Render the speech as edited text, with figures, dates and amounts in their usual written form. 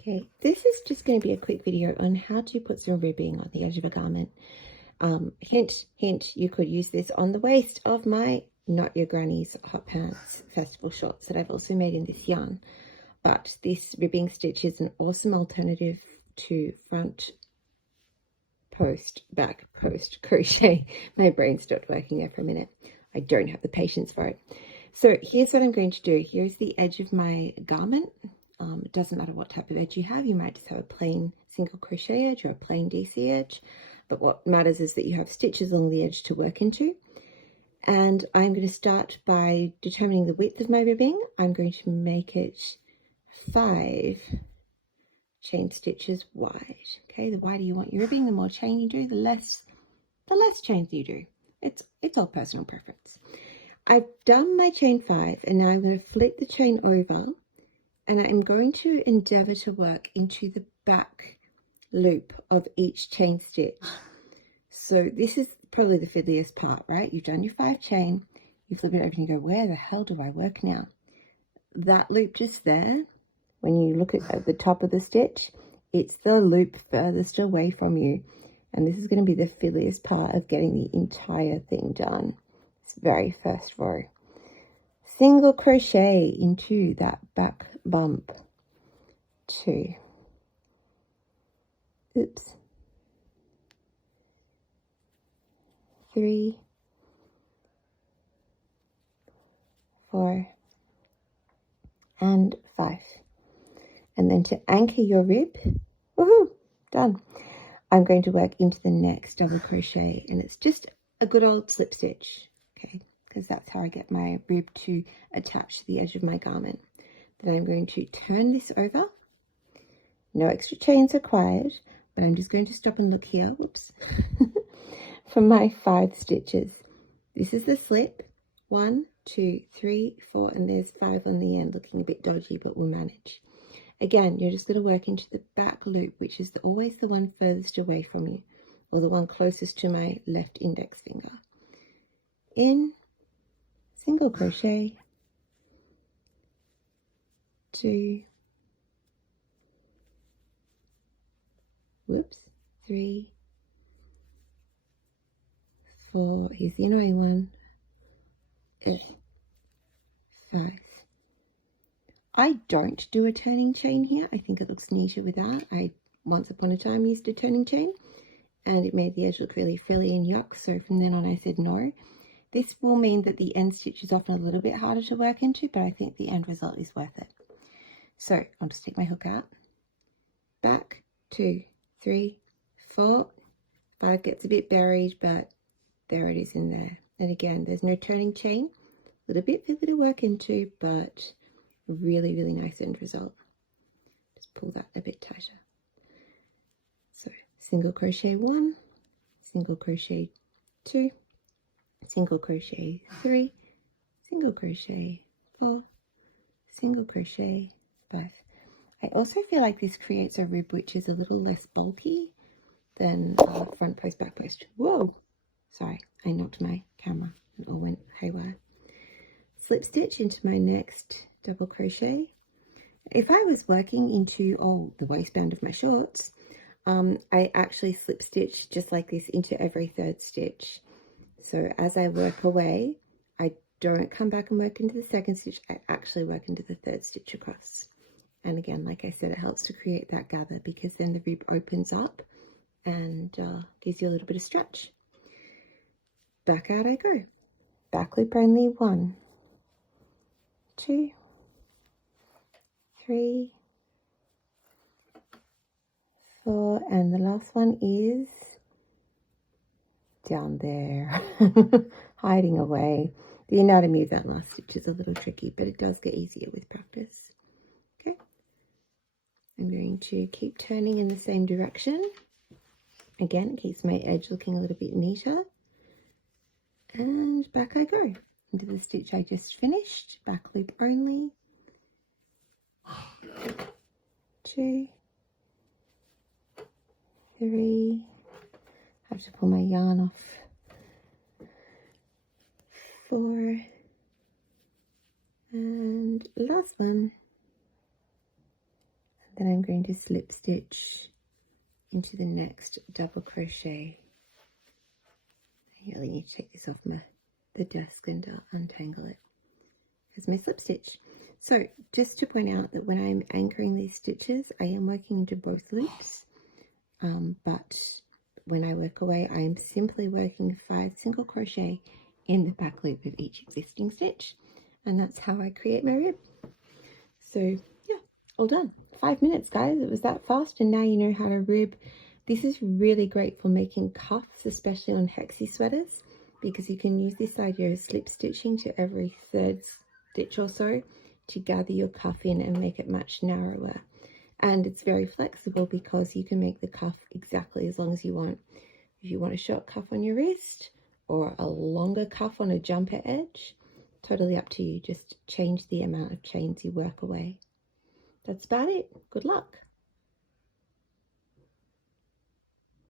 Okay, this is just going to be a quick video on how to put some ribbing on the edge of a garment. Hint, hint, you could use this on the waist of my Not Your Granny's Hot Pants Festival shorts that I've also made in this yarn. But this ribbing stitch is an awesome alternative to front post, back post crochet. My brain stopped working there for a minute. I don't have the patience for it. So here's what I'm going to do. Here's the edge of my garment. It doesn't matter what type of edge you have. You might just have a plain single crochet edge or a plain DC edge. But what matters is that you have stitches along the edge to work into. And I'm going to start by determining the width of my ribbing. I'm going to make it 5 chain stitches wide. Okay, the wider you want your ribbing, the more chain you do, the less chains you do. It's all personal preference. I've done my chain 5, and now I'm going to flip the chain over, and I'm going to endeavor to work into the back loop of each chain stitch. So this is probably the fiddliest part, right? You've done your 5 chain, you flip it over and you go, where the hell do I work now? That loop just there, when you look at the top of the stitch, it's the loop furthest away from you. And this is going to be the fiddliest part of getting the entire thing done. It's the very first row. Single crochet into that back bump. 2. Oops. 3. 4. And 5. And then to anchor your rib, woohoo, done. I'm going to work into the next double crochet, and it's just a good old slip stitch, okay, because that's how I get my rib to attach to the edge of my garment. Then I'm going to turn this over. No extra chains required, but I'm just going to stop and look here, whoops, for my 5 stitches. This is the slip, 1, 2, 3, 4, and there's 5 on the end, looking a bit dodgy, but we'll manage. Again, you're just going to work into the back loop, which is always the one furthest away from you, or the one closest to my left index finger. In, single crochet, 2, whoops, 3, 4, here's the annoying one, 5. I don't do a turning chain here. I think it looks neater without. I once upon a time used a turning chain, and it made the edge look really frilly and yuck, so from then on I said no. This will mean that the end stitch is often a little bit harder to work into, but I think the end result is worth it. So I'll just take my hook out. Back, 2, 3, 4, 5 gets a bit buried, but there it is in there. And again, there's no turning chain. A little bit fiddly to work into, but really, really nice end result. Just pull that a bit tighter. So single crochet 1, single crochet 2, single crochet 3, single crochet 4, single crochet 5. I also feel like this creates a rib which is a little less bulky than front post, back post. Whoa! Sorry, I knocked my camera and all went haywire. Slip stitch into my next double crochet. If I was working into the waistband of my shorts, I actually slip stitch just like this into every 3rd stitch. So as I work away, I don't come back and work into the 2nd stitch, I actually work into the 3rd stitch across. And again, like I said, it helps to create that gather because then the rib opens up and gives you a little bit of stretch. Back out I go. Back loop only 1, 2, 3, 4, and the last one is down there, hiding away. The anatomy of that last stitch is a little tricky, but it does get easier with practice. Okay, I'm going to keep turning in the same direction. Again, it keeps my edge looking a little bit neater. And back I go into the stitch I just finished, back loop only. 2, 3, I have to pull my yarn off. 4, and last one. Then I'm going to slip stitch into the next double crochet. I really need to take this off the desk and untangle it. Here's my slip stitch. So just to point out that when I'm anchoring these stitches, I am working into both loops, but when I work away, I am simply working 5 single crochet in the back loop of each existing stitch, and that's how I create my rib. So yeah, all done. 5 minutes, guys. It was that fast, and now you know how to rib. This is really great for making cuffs, especially on hexie sweaters, because you can use this idea of slip stitching to every 3rd stitch or so to gather your cuff in and make it much narrower. And it's very flexible because you can make the cuff exactly as long as you want. If you want a short cuff on your wrist or a longer cuff on a jumper edge, totally up to you. Just change the amount of chains you work away. That's about it. Good luck.